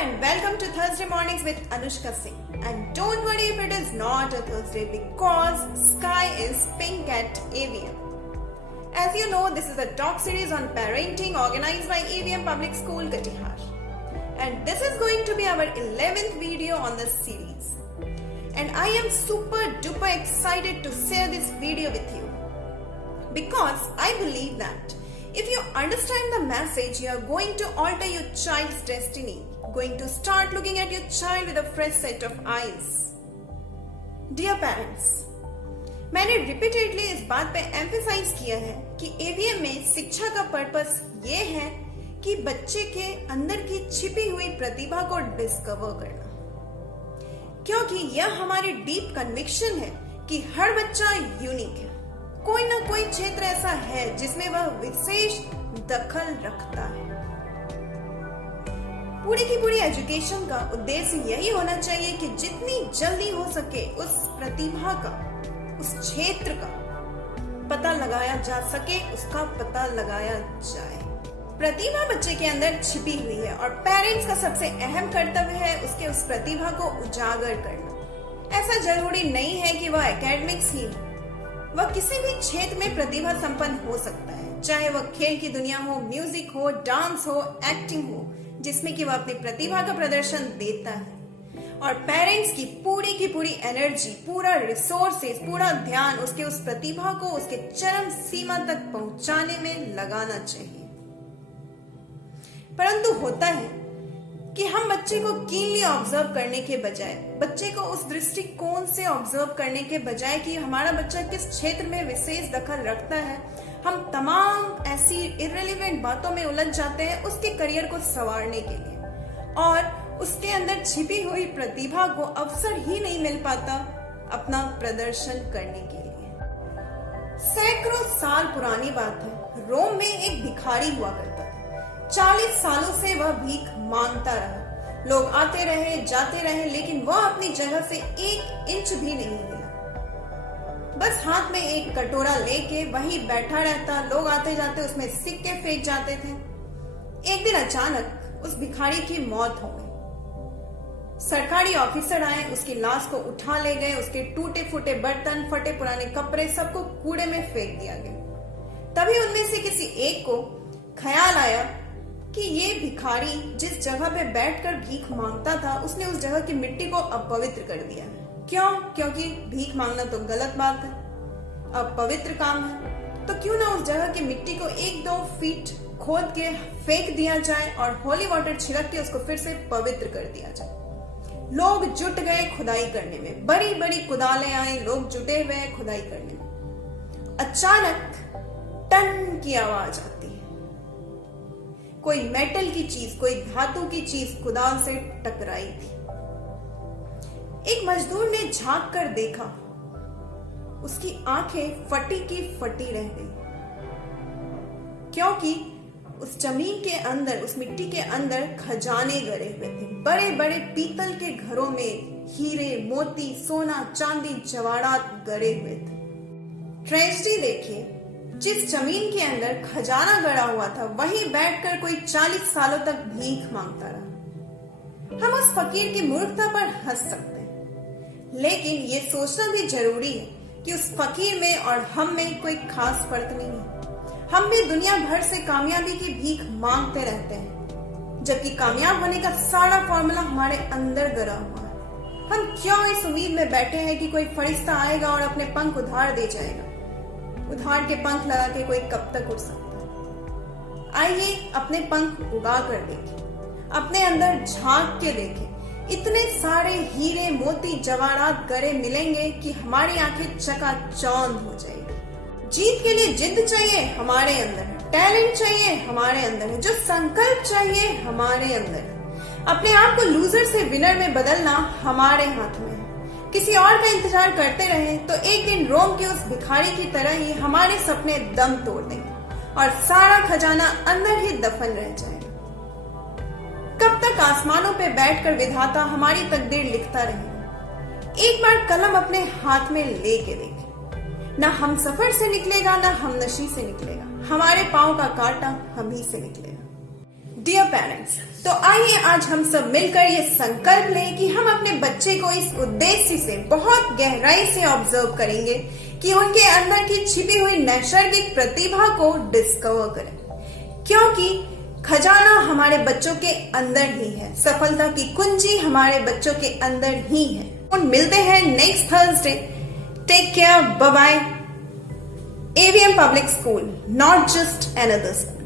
and welcome to Thursday Mornings with Anushka Singh. And don't worry if it is not a Thursday because sky is pink at AVM. As you know, this is a talk series on parenting organized by AVM Public School, Katihar. And this is going to be our 11th video on this series. And I am super duper excited to share this video with you. Because I believe that if you understand the message, you are going to alter your child's destiny, going to start looking at your child with a fresh set of eyes. Dear parents, मैंने repeatedly इस बात पे emphasise किया है कि AVM में शिक्षा का पर्पस ये है कि बच्चे के अंदर की छिपी हुई प्रतिभा को डिस्कवर करना, क्योंकि यह हमारी डीप कन्विक्शन है कि हर बच्चा यूनिक है। कोई ना कोई क्षेत्र ऐसा है जिसमें वह विशेष दखल रखता है। पूरी की पूरी एजुकेशन का उद्देश्य यही होना चाहिए कि जितनी जल्दी हो सके उस प्रतिभा का, उस क्षेत्र का पता लगाया जा सके, उसका पता लगाया जाए। प्रतिभा बच्चे के अंदर छिपी हुई है और पेरेंट्स का सबसे अहम कर्तव्य है उसके उस प्रतिभा को उजागर करना। ऐसा जरूरी नहीं है कि वह एकेडमिक्स ही हो, वह किसी भी क्षेत्र में प्रतिभा संपन्न हो सकता है, चाहे वह खेल की दुनिया हो, म्यूजिक हो, डांस हो, एक्टिंग हो, जिसमें कि वह अपनी प्रतिभा का प्रदर्शन देता है। और पेरेंट्स की पूरी एनर्जी, पूरा रिसोर्सेस, पूरा ध्यान उसके उस प्रतिभा को उसके चरम सीमा तक पहुंचाने में लगाना चाहिए। परंतु होता है कि हम बच्चे को कीनली ऑब्जर्व करने के बजाय, बच्चे को उस दृष्टिकोण से ऑब्जर्व करने के बजाय कि हमारा बच्चा किस क्षेत्र में विशेष दखल रखता है, हम तमाम ऐसी इर्रेलेवेंट बातों में उलझ जाते हैं उसके करियर को संवारने के लिए, और उसके अंदर छिपी हुई प्रतिभा को अवसर ही नहीं मिल पाता अपना प्रदर्शन करने के लिए। सैकड़ों साल पुरानी बात है, रोम में एक भिखारी हुआ करता था। 40 सालों से वह भीख मांगता रहा। लोग आते रहे, जाते रहे, लेकिन वह अपनी जगह से 1 इंच भी नहीं हिला। बस हाथ में एक कटोरा लेके वहीं बैठा रहता। लोग आते जाते उसमें सिक्के फेंक जाते थे। एक दिन अचानक उस भिखारी की मौत हो गई। सरकारी ऑफिसर आए, उसकी लाश को उठा ले गए। उसके टूटे फूटे बर्तन, फटे पुराने कपड़े, सबको कूड़े में फेंक दिया गया। तभी उनमें से किसी एक को ख्याल आया कि ये भिखारी जिस जगह पे बैठकर भीख मांगता था, उसने उस जगह की मिट्टी को अपवित्र कर दिया है। क्यों? क्योंकि भीख मांगना तो गलत बात है, अपवित्र काम है। तो क्यों ना उस जगह की मिट्टी को 1-2 फीट खोद के फेंक दिया जाए और होली वाटर छिड़क के उसको फिर से पवित्र कर दिया जाए। लोग जुट गए खुदाई करने में, बड़ी बड़ी कुदालें आई, लोग जुटे हुए खुदाई करने में। अचानक टन की आवाज आती है। कोई मेटल की चीज, कोई धातु की चीज कुदाल से टकराई थी। एक मजदूर ने झांक कर देखा, उसकी आंखें फटी की फटी रह गई, क्योंकि उस जमीन के अंदर, उस मिट्टी के अंदर खजाने गड़े हुए थे। बड़े बड़े पीतल के घरों में हीरे, मोती, सोना, चांदी, जवाहरात गड़े हुए थे। ट्रेजेडी देखिए, जिस जमीन के अंदर खजाना गड़ा हुआ था, वहीं बैठकर कोई 40 सालों तक भीख मांगता रहा। हम उस फकीर की मूर्खता पर हंस सकते हैं, लेकिन ये सोचना भी जरूरी है कि उस फकीर में और हम में कोई खास फर्क नहीं है। हम भी दुनिया भर से कामयाबी की भीख मांगते रहते हैं, जबकि कामयाब होने का सारा फॉर्मूला हमारे अंदर गड़ा हुआ है। हम क्यों इस उम्मीद में बैठे हैं कि कोई फरिश्ता आएगा और अपने पंख उधार दे जाएगा। उधार के पंख लगा के कोई कब तक उड़ सकता है? आइए अपने पंख उगा कर देखें, अपने अंदर झांक के देखें। इतने सारे हीरे, मोती, जवाहरात गड़े मिलेंगे कि हमारी आंखें चकाचौंध हो जाएगी। जीत के लिए जिद चाहिए, हमारे अंदर है। टैलेंट चाहिए, हमारे अंदर है। जो संकल्प चाहिए, हमारे अंदर है। अपने आप को लूजर से विनर में बदलना हमारे हाथ में है। किसी और का इंतजार करते रहे तो एक दिन रोम के उस भिखारी की तरह ही हमारे सपने दम तोड़ देंगे और सारा खजाना अंदर ही दफन रह जाएगा। कब तक आसमानों पे बैठकर विधाता हमारी तकदीर लिखता रहेगा? एक बार कलम अपने हाथ में लेके देखें। ना हम सफर से निकलेगा, ना हम नशी से निकलेगा। हमारे पांव का कांटा हम ही से निकलेगा। डियर पेरेंट्स, तो आइए आज हम सब मिलकर ये संकल्प लें कि हम अपने बच्चे को इस उद्देश्य से बहुत गहराई से ऑब्जर्व करेंगे कि उनके अंदर की छिपी हुई नैसर्गिक प्रतिभा को डिस्कवर करें, क्योंकि खजाना हमारे बच्चों के अंदर ही है, सफलता की कुंजी हमारे बच्चों के अंदर ही है। और मिलते हैं next Thursday. Take care, bye bye. AVM Public School, not just another school.